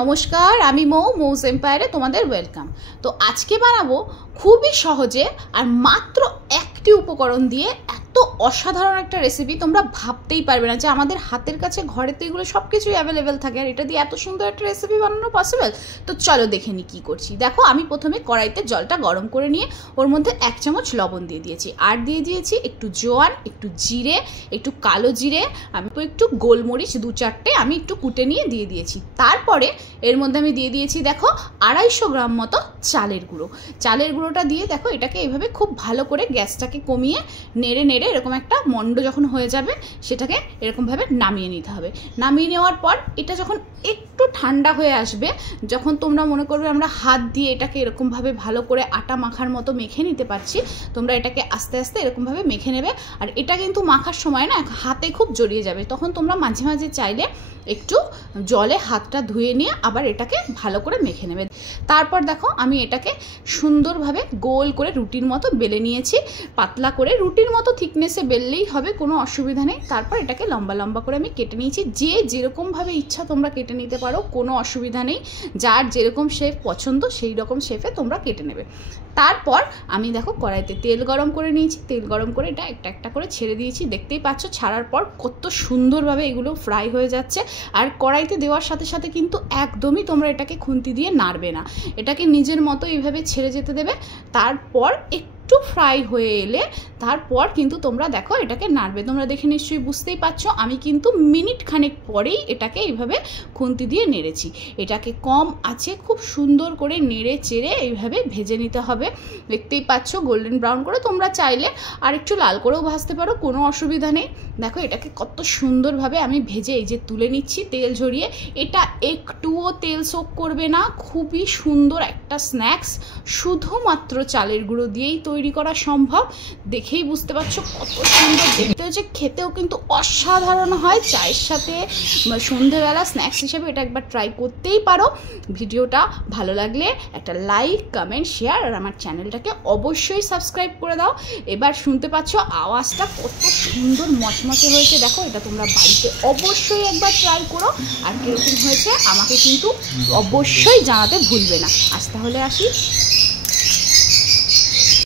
নমস্কার, আমি মৌস এম্পায়ারে তোমাদের ওয়েলকাম। তো আজকে বানাবো খুবই সহজে আর মাত্র একটি উপকরণ দিয়ে এত অসাধারণ একটা রেসিপি, তোমরা ভাবতেই পারবে না যে আমাদের হাতের কাছে ঘরে তো এগুলো সব কিছুই অ্যাভেলেবেল থাকে, আর এটা দিয়ে এত সুন্দর একটা রেসিপি বানানো পসিবল। তো চলো দেখে নিই কী করছি। দেখো, আমি প্রথমে কড়াইতে জলটা গরম করে নিয়ে ওর মধ্যে 1 চামচ লবণ দিয়ে দিয়েছি, আর দিয়ে দিয়েছি একটু জোয়ান, একটু জিরে, একটু কালো জিরে, আমি একটু গোলমরিচ 2-4টে আমি একটু কুটে নিয়ে দিয়ে দিয়েছি। তারপরে এর মধ্যে আমি দিয়ে দিয়েছি দেখো 250 গ্রাম মতো চালের গুঁড়ো। চালের গুঁড়োটা দিয়ে দেখো এটাকে এইভাবে খুব ভালো করে গ্যাসটাকে কমিয়ে নেড়ে নেড়ে এরকম একটা মন্ড যখন হয়ে যাবে সেটাকে এরকমভাবে নামিয়ে নিতে হবে। নামিয়ে নেওয়ার পর এটা যখন একটু ঠান্ডা হয়ে আসবে, যখন তোমরা মনে করবে আমরা হাত দিয়ে এটাকে এরকমভাবে ভালো করে আটা মাখার মতো মেখে নিতে পারছি, তোমরা এটাকে আস্তে আস্তে এরকমভাবে মেখে নেবে। আর এটা কিন্তু মাখার সময় না হাতে খুব জড়িয়ে যাবে, তখন তোমরা মাঝে মাঝে চাইলে একটু জলে হাতটা ধুয়ে নিয়ে আবার এটাকে ভালো করে মেখে নেবে। তারপর দেখো আমি এটাকে সুন্দরভাবে গোল করে রুটির মতো বেলে নিয়েছি, পাতলা করে রুটির মতো থিকনেসে বেললেই হবে, কোনো অসুবিধা নেই। তারপর এটাকে লম্বা লম্বা করে আমি কেটে নিয়েছি। যে যেরকমভাবে ইচ্ছা তোমরা কেটে নিতে পারো, কোনো অসুবিধা নেই। যার যেরকম শেপ পছন্দ সেই রকম শেপে তোমরা কেটে নেবে। তারপর আমি দেখো কড়াইতে তেল গরম করে নিয়েছি, তেল গরম করে এটা একটা একটা করে ছেড়ে দিয়েছি। দেখতেই পাচ্ছ ছাড়ার পর কত সুন্দরভাবে এগুলো ফ্রাই হয়ে যাচ্ছে। আর কড়াইতে দেওয়ার সাথে সাথে কিন্তু একদমই তোমরা এটাকে খুন্তি দিয়ে নাড়বে না, এটাকে নিজের মতো এইভাবে ছেড়ে যেতে দেবে। তারপর একটু ফ্রাই হয়ে এলে তারপর কিন্তু তোমরা দেখো এটাকে নাড়বে। তোমরা দেখে নিশ্চয়ই বুঝতেই পারছো আমি কিন্তু মিনিট খানেক পরেই এটাকে এইভাবে খুন্তি দিয়ে নেড়েছি। এটাকে কম আছে খুব সুন্দর করে নেড়ে চেড়ে এইভাবে ভেজে নিতে হবে। দেখতেই পাচ্ছ গোল্ডেন ব্রাউন করে, তোমরা চাইলে আর একটু লাল করেও ভাজতে পারো, কোনো অসুবিধা নেই। দেখো এটাকে কত সুন্দরভাবে আমি ভেজে এই যে তুলে নিচ্ছি তেল ঝরিয়ে। এটা একটুও তেল সোক করবে না, খুবই সুন্দর একটা স্ন্যাক্স, শুধুমাত্র চালের গুঁড়ো দিয়েই তৈরি করা সম্ভব। দেখেই বুঝতে পারছো কত সুন্দর দেখতে হচ্ছে, খেতেও কিন্তু অসাধারণ হয়। চায়ের সাথে সন্ধ্যেবেলা স্ন্যাক্স হিসেবে এটা একবার ট্রাই করতেই পারো। ভিডিওটা ভালো লাগলে একটা লাইক, কমেন্ট, শেয়ার আর আমার চ্যানেলটাকে অবশ্যই সাবস্ক্রাইব করে দাও। এবার শুনতে পাচ্ছ আওয়াজটা কত সুন্দর মচমচে হয়েছে। দেখো এটা তোমরা বাড়িতে অবশ্যই একবার ট্রাই করো, আর কীরকম হয়েছে আমাকে কিন্তু অবশ্যই জানাতে ভুলবে না। আজ তাহলে আসি।